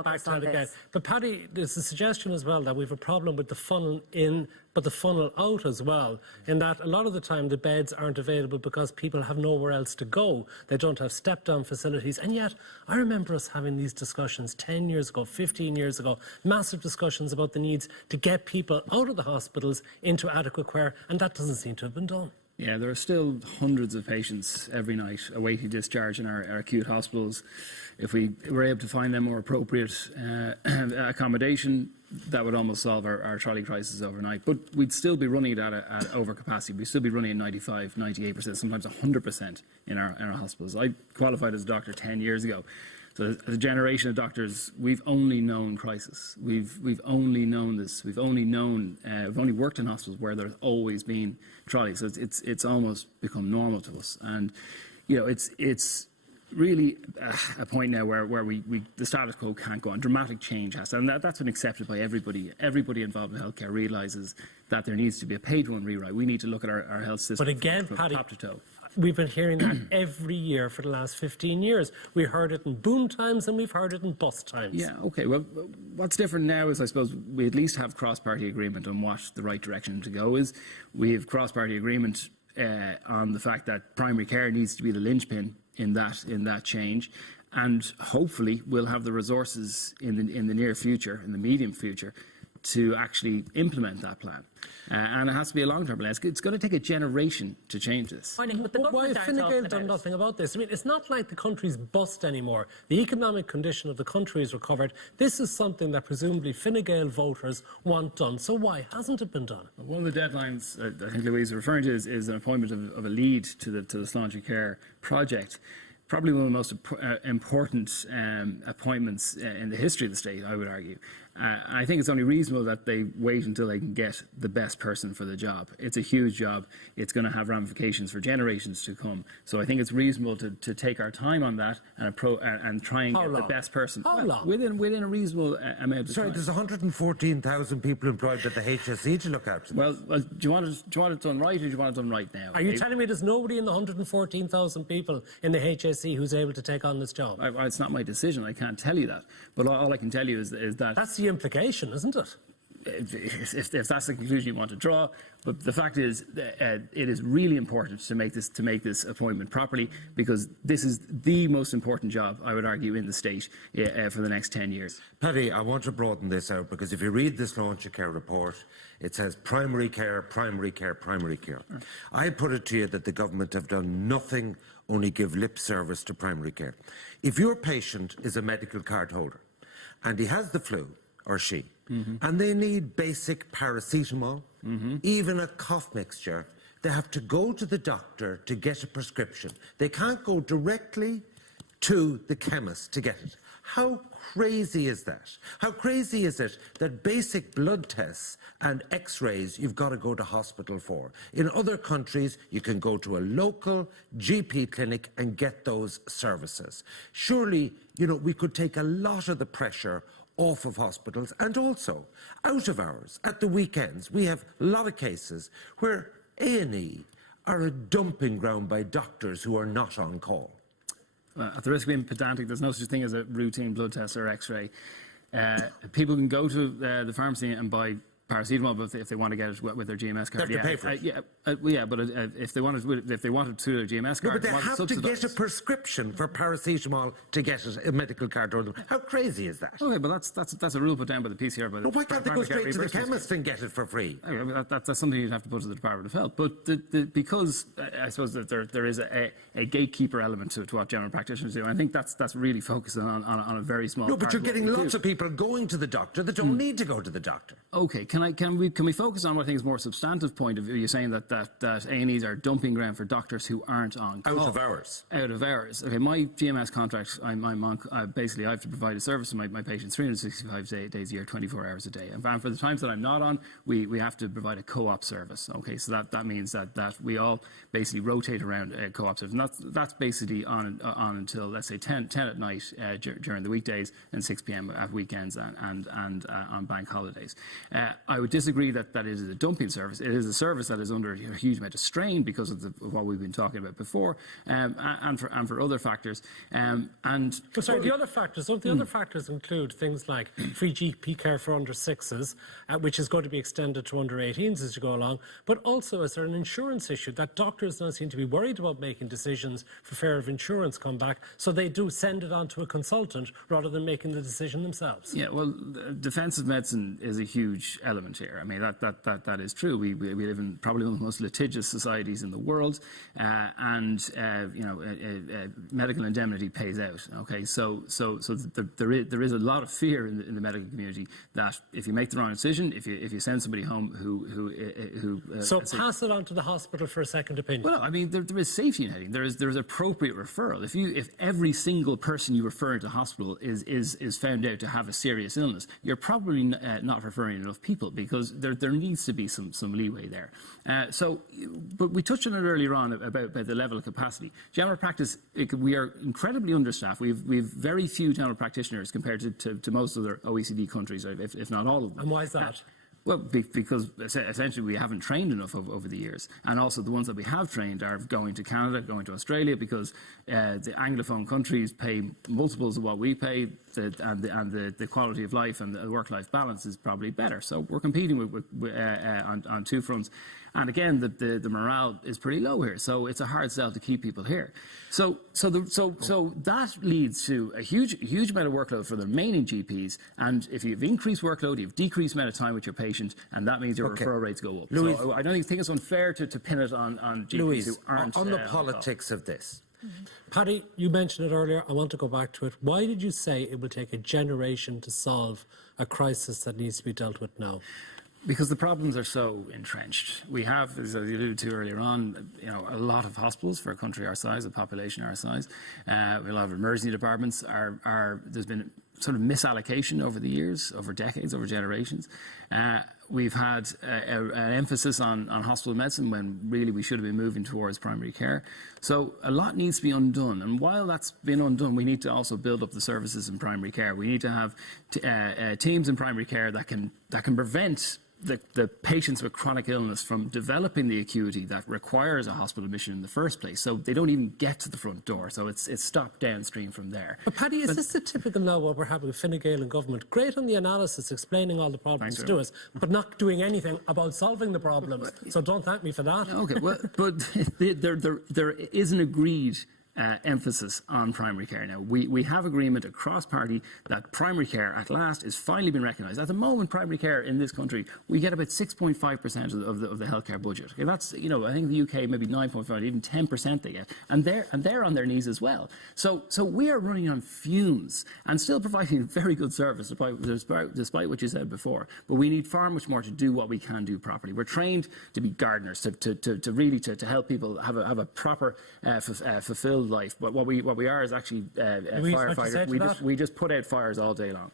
back to that again. But Paddy, there's a suggestion as well that we have a problem with the funnel in, but the funnel out as well, in that a lot of the time the beds aren't available because people have nowhere else to go. They don't have step-down facilities. And yet, I remember us having these discussions 10 years ago, 15 years ago, massive discussions about the needs to get people out of the hospitals into adequate care, and that doesn't seem to have been done. Yeah, there are still hundreds of patients every night awaiting discharge in our acute hospitals. If we were able to find them more appropriate accommodation, that would almost solve our trolley crisis overnight. But we'd still be running it at overcapacity. We'd still be running at 95, 98%, sometimes 100% in our hospitals. I qualified as a doctor 10 years ago. So as a generation of doctors, we've only known crisis. We've only known this. We've only worked in hospitals where there's always been trolleys. So it's almost become normal to us. And you know, it's really a point now where the status quo can't go on. Dramatic change has to, and that's been accepted by everybody. Everybody involved in healthcare realises that there needs to be a page-one rewrite. We need to look at our health system. But again, from Paddy, top to toe. We've been hearing that every year for the last 15 years. We heard it in boom times and we've heard it in bust times. Yeah, OK. Well, what's different now is, I suppose, we at least have cross-party agreement on what the right direction to go is. We have cross-party agreement on the fact that primary care needs to be the linchpin in that change. And hopefully we'll have the resources in the near future, in the medium future, to actually implement that plan. And it has to be a long-term plan. It's going to take a generation to change this. Why has Fine Gael done nothing about this? I mean, it's not like the country's bust anymore. The economic condition of the country is recovered. This is something that presumably Fine Gael voters want done. So why hasn't it been done? One of the deadlines I think Louise is referring to is an appointment of a lead to the Sláinte Care project. Probably one of the most important appointments in the history of the state, I would argue. I think it's only reasonable that they wait until they can get the best person for the job. It's a huge job. It's going to have ramifications for generations to come. So I think it's reasonable to take our time on that and try and get the best person. How long? Within a reasonable amount of time. Sorry, there's 114,000 people employed at the HSE to look after. Well, do you want it done right, or do you want it done right now? Are you telling me there's nobody in the 114,000 people in the HSE who's able to take on this job? It's not my decision. I can't tell you that. But all I can tell you is that... That's the implication, isn't it? If that's the conclusion you want to draw, but the fact is, it is really important to make this appointment properly, because this is the most important job, I would argue, in the state for the next 10 years. Paddy, I want to broaden this out, because if you read this Sláinte Care report, it says primary care, primary care, primary care. I put it to you that the government have done nothing, only give lip service to primary care. If your patient is a medical card holder and he has the flu, or she, and they need basic paracetamol, even a cough mixture, they have to go to the doctor to get a prescription. They can't go directly to the chemist to get it. How crazy is that? How crazy is it that basic blood tests and x-rays you've got to go to hospital for? In other countries, you can go to a local GP clinic and get those services. Surely, you know, we could take a lot of the pressure off of hospitals, and also out of hours. At the weekends, we have a lot of cases where A&E are a dumping ground by doctors who are not on call. At the risk of being pedantic, there's no such thing as a routine blood test or x-ray. People can go to the pharmacy and buy paracetamol, but if they want to get it with their GMS card, they have to pay for it. But if they wanted to a GMS card, but they have to get a prescription for paracetamol to get it, a medical card order. How crazy is that? Okay, but that's a rule put down by the PCR. But why can't they go straight to the chemist and get it for free? That's something you'd have to put to the Department of Health. But because I suppose that there is a gatekeeper element to what general practitioners do, I think that's really focusing on a very small. No, but you're getting lots of people going to the doctor that don't need to go to the doctor. Okay, can we focus on what I think is a more substantive point of view? You're saying that A&Es are dumping ground for doctors who aren't on call. Out of hours. Out of hours. Okay, my GMS contract, I'm on, basically I have to provide a service to my patients 365 days a year, 24 hours a day. And for the times that I'm not on, we have to provide a co-op service. Okay, so that means that we all basically rotate around co-op service. And that's basically on until, let's say, 10 at night during the weekdays and 6 p.m. at weekends and on bank holidays. I would disagree that it is a dumping service. It is a service that is under a huge amount of strain because of what we've been talking about before, and for other factors. But sorry, the other factors. Some of the other factors include things like free GP care for under 6s, which is going to be extended to under 18s as you go along. But also, is there an insurance issue that doctors now seem to be worried about making decisions for fear of insurance come back, so they do send it on to a consultant rather than making the decision themselves? Yeah, well, defensive medicine is a huge element here. I mean, that is true. We live in probably one of the most litigious societies in the world, and medical indemnity pays out. Okay, so there is a lot of fear in the medical community that if you make the wrong decision, if you send somebody home who pass it on to the hospital for a second opinion. Well, I mean, there is safety netting. There is appropriate referral. If every single person you refer to hospital is found out to have a serious illness, you're probably not referring enough people, because there needs to be some leeway there. But we touched on it earlier on about the level of capacity. General practice, we are incredibly understaffed. We've very few general practitioners compared to most other OECD countries, if not all of them. And why is that? Well, because essentially we haven't trained enough over the years. And also the ones that we have trained are going to Canada, going to Australia, because the Anglophone countries pay multiples of what we pay, and the quality of life and the work-life balance is probably better. So we're competing on two fronts. And again, the morale is pretty low here, so it's a hard sell to keep people here. So that leads to a huge amount of workload for the remaining GPs. And if you have increased workload, you have decreased amount of time with your patient, and that means your referral rates go up. Louis, so I don't think it's unfair to pin it on GPs Louis, who aren't on the politics of this. Paddy, you mentioned it earlier. I want to go back to it. Why did you say it will take a generation to solve a crisis that needs to be dealt with now? Because the problems are so entrenched. We have, as I alluded to earlier on, a lot of hospitals for a country our size, a population our size. A lot of emergency departments there's been sort of misallocation over the years, over decades, over generations. We've had an emphasis on hospital medicine when really we should have been moving towards primary care. So a lot needs to be undone. And while that's been undone, we need to also build up the services in primary care. We need to have teams in primary care that can prevent the patients with chronic illness from developing the acuity that requires a hospital admission in the first place. So they don't even get to the front door. So it's stopped downstream from there. But Paddy, is this the typical now what we're having with Fine Gael and government? Great on the analysis, explaining all the problems to us, but not doing anything about solving the problems. So don't thank me for that. Okay, well, but there is an agreed emphasis on primary care now. We have agreement across party that primary care at last is finally been recognised. At the moment, primary care in this country, we get about 6.5% of the healthcare budget. Okay, that's, I think the UK maybe 9.5, even 10% they get, and they're on their knees as well. So we are running on fumes and still providing very good service despite what you said before. But we need far much more to do what we can do properly. We're trained to be gardeners, to really help people have a proper fulfilled life. But what we are is actually firefighters. We just put out fires all day long.